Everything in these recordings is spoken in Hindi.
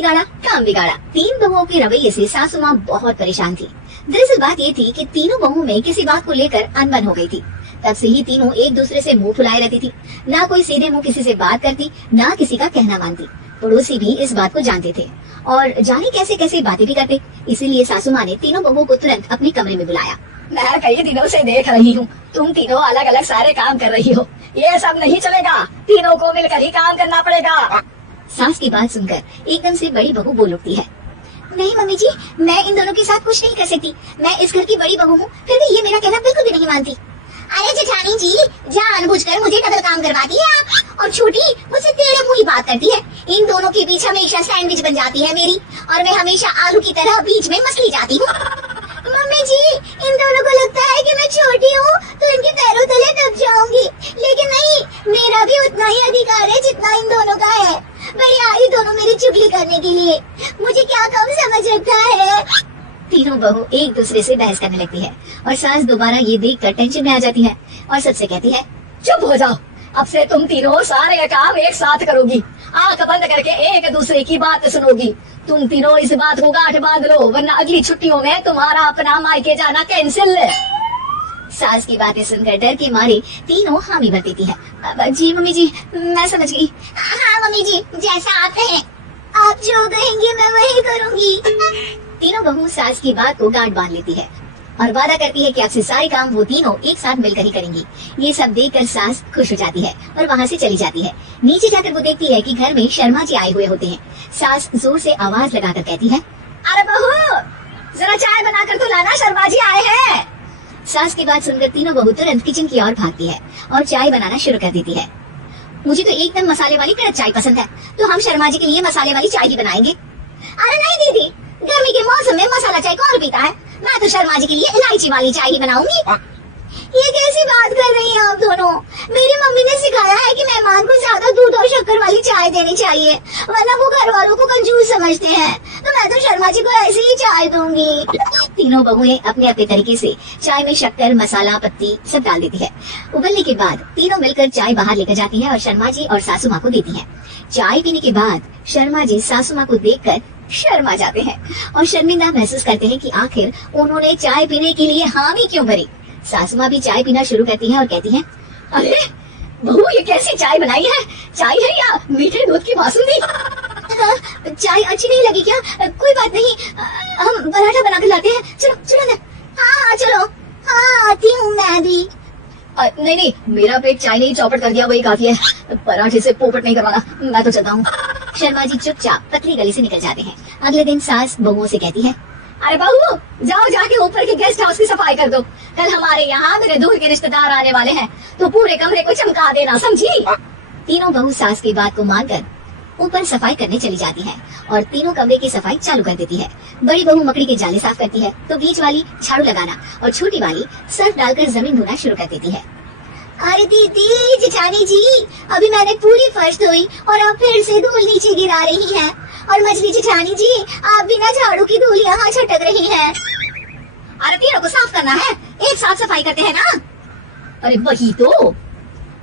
बिगाड़ा काम बिगाड़ा। तीन बहुओं के रवैये से सासू माँ बहुत परेशान थी। दरअसल बात ये थी कि तीनों बहुओं में किसी बात को लेकर अनबन हो गई थी। तब से ही तीनों एक दूसरे से मुंह फुलाए रहती थी। ना कोई सीधे मुंह किसी से बात करती, ना किसी का कहना मानती। पड़ोसी भी इस बात को जानते थे और जाने कैसे कैसे बातें भी करते। इसीलिए सासू माँ ने तीनों बहुओं को तुरंत अपने कमरे में बुलाया। मैं कई दिनों से देख रही हूँ, तुम तीनों अलग अलग सारे काम कर रही हो। ये सब नहीं चलेगा, तीनों को मिलकर ही काम करना पड़ेगा। सास की बात सुनकर एकदम से बड़ी बहू बोल उठती है। नहीं मम्मी जी, मैं इन दोनों के साथ कुछ नहीं कर सकती। मैं इस घर की बड़ी बहू हूँ, फिर भी ये मेरा कहना बिल्कुल भी नहीं मानती। अरे जेठानी जी, जानबूझकर मुझे डबल काम करवाती है आप, और छोटी मुझसे टेढ़े मुंह ही बात करती है। इन दोनों के बीच हमेशा सैंडविच बन जाती है मेरी, और मैं हमेशा आलू की तरह बीच में मसली जाती हूँ। मम्मी जी, इन दोनों को लगता है कि मैं छोटी हूँ तो इनके पैरों तले दब जाऊंगी, लेकिन नहीं, मेरा भी उतना ही अधिकार है जितना इन दोनों का है। बड़ी आई दोनों मेरी चुगली करने के लिए, मुझे क्या कम समझ रखा है। तीनों बहू एक दूसरे से बहस करने लगती है और सास दोबारा ये देखकर टेंशन में आ जाती है और सबसे कहती है, चुप हो जाओ, अब से तुम तीनों सारे काम एक साथ करोगी। आंख बंद करके एक दूसरे की बात सुनोगी। तुम तीनों इस बात को गांठ बांध लो, वरना अगली छुट्टियों में तुम्हारा अपना मायके जाना कैंसिल। सास की बातें सुनकर डर के मारे तीनों हामी भर देती है। जी मम्मी जी, मैं समझ गई। हाँ मम्मी जी, जैसा आप कहें, आप जो कहेंगे मैं वही करूंगी। तीनों बहू सास की बात को गांठ बांध लेती है और वादा करती है कि अब से सारे काम वो तीनों एक साथ मिलकर ही करेंगी। ये सब देखकर सास खुश हो जाती है और वहाँ से चली जाती है। नीचे जाकर वो देखती है कि घर में शर्मा जी आए हुए होते हैं। सास जोर से आवाज लगाकर कहती है, अरे बहू, जरा चाय बनाकर तो लाना, शर्मा जी आए हैं। सास की बात सुनकर तीनों बहू तुरंत किचन की ओर भागती है और चाय बनाना शुरू कर देती है। मुझे तो एकदम मसाले वाली कड़क चाय पसंद है, तो हम शर्मा जी के लिए मसाले वाली चाय ही बनाएंगे। अरे नहीं दीदी, गर्मी के मौसम में मसाला चाय कौन पीता है? मैं तो शर्मा जी के लिए इलायची वाली चाय ही बनाऊंगी। ये कैसी बात कर रही हैं आप दोनों? मेरी मम्मी ने सिखाया है कि मेहमान को ज्यादा दूध और शक्कर वाली चाय देनी चाहिए, वरना वो घर वालों को कंजूस समझते हैं। तो मैं तो शर्मा जी को ऐसे ही चाय दूंगी। तीनों बहुएं अपने अपने तरीके से चाय में शक्कर, मसाला, पत्ती सब डाल देती है। उबलने के बाद तीनों मिलकर चाय बाहर लेकर जाती है और शर्मा जी और सासू माँ को देती है। चाय पीने के बाद शर्मा जी सासू माँ को देखकर शर्मा जाते हैं और शर्मिंदा महसूस करते हैं कि आखिर उन्होंने चाय पीने के लिए हामी क्यों भरी। सासू माँ भी चाय पीना शुरू करती है और कहती है, अरे बहू, ये कैसी चाय बनाई है? चाय है या मीठे दूध की बासुंदी? चाय अच्छी नहीं लगी क्या? कोई बात नहीं, हम पराठा बनाकर लाते हैं। चलो चलो ना। हाँ चलो, हाँ आती हूँ मैं भी। नहीं नहीं, मेरा पेट चाय नहीं चौपट कर दिया वही काफी है, पराठे से पोपट नहीं करवाना। मैं तो चलता हूँ। शर्मा जी चुपचाप पतली गली से निकल जाते हैं। अगले दिन सास बहुओं से कहती है, अरे बहू, जाओ जाके ऊपर के गेस्ट हाउस की सफाई कर दो। कल हमारे यहाँ मेरे दूर के रिश्तेदार आने वाले हैं, तो पूरे कमरे को चमका देना, समझी? तीनों बहू सास की बात को मानकर ऊपर सफाई करने चली जाती है और तीनों कमरे की सफाई चालू कर देती है। बड़ी बहू मकड़ी के जाले साफ करती है, तो बीच वाली झाड़ू लगाना और छोटी वाली सर्फ डालकर जमीन धोना शुरू कर देती है। अरे दीदी, जेठानी जी, अभी मैंने पूरी फर्श धोई और अब फिर से धूल नीचे गिरा रही है। और मछली जेठानी जी, आप बिना झाड़ू की धूल यहाँ छटक रही है। अरे तीनों को साफ करना है, एक साथ सफाई करते हैं ना। अरे वही तो,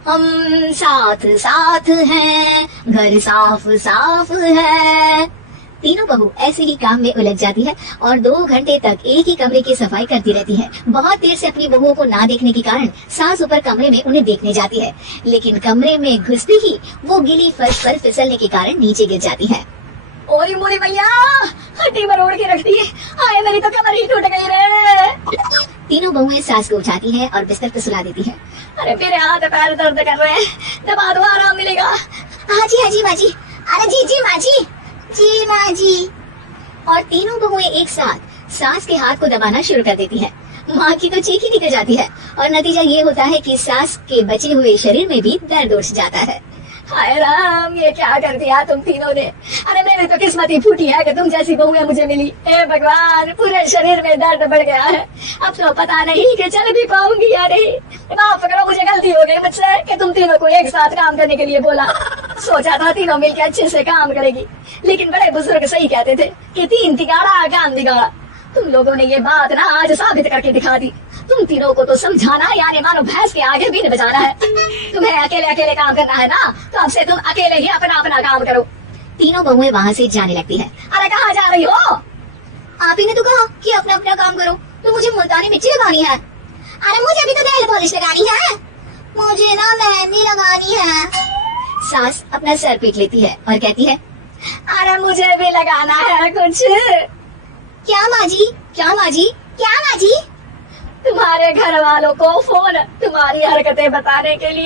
हम साथ साथ हैं, घर साफ साफ है। तीनों बहू ऐसे ही काम में उलझ जाती है और 2 घंटे तक एक ही कमरे की सफाई करती रहती है। बहुत देर से अपनी बहुओं को ना देखने के कारण सास ऊपर कमरे में उन्हें देखने जाती है, लेकिन कमरे में घुसते ही वो गीली फर्श पर फिसलने के कारण नीचे गिर जाती है। ओरी मोरी मैया, हड्डी मरोड़ के रख दी है। हाय, मेरी तो कमर ही टूट गई रे। तीनों बहुएं सास को उठाती है और बिस्तर पर सुला देती है। अरे मेरे हाथ पैर दर्द कर रहे हैं, दबा दो, आराम मिलेगा। हाँ जी माँ जी। अरे जी माँ जी, जी माँ जी। और तीनों बहुएं एक साथ सास के हाथ को दबाना शुरू कर देती है। माँ की तो चीख ही निकल जाती है और नतीजा ये होता है कि सास के बचे हुए शरीर में भी दर्द उठ जाता है। हाय राम, ये क्या कर दिया तुम तीनों ने? अरे मेरी तो किस्मत ही फूटी है कि तुम जैसी बहुएं मुझे मिली। हे भगवान, पूरे शरीर में दर्द बढ़ गया है। अब तो पता नहीं कि चल भी पाऊंगी या नहीं। माफ करो, मुझे गलती हो गई मुझसे कि तुम तीनों को एक साथ काम करने के लिए बोला। सोचा था तीनों मिलकर अच्छे से काम करेगी, लेकिन बड़े बुजुर्ग सही कहते थे कि 3 तिगाड़ा काम बिगाड़ा। तुम लोगों ने ये बात ना आज साबित करके दिखा दी। तुम तीनों को तो समझाना यानी मानो भैंस के आगे भी बजाना है। तुम्हें अकेले अकेले काम करना है ना, तो अब से तुम अकेले ही अपना अपना काम करो। तीनों बहुएं वहाँ से जाने लगती है। अरे कहाँ जा रही हो? आप ही ने तो कहा कि अपना अपना काम करो, तो मुझे मुल्तानी मिट्टी लगानी है। अरे मुझे भी तो नेल पॉलिश लगानी है। मुझे ना मेहंदी लगानी है। सास अपना सर पीट लेती है और कहती है, अरे मुझे भी लगाना है कुछ। क्या माँ जी, क्या माँ जी, क्या माँ जी? तुम्हारे घर वालों को फोन तुम्हारी हरकतें बताने के लिए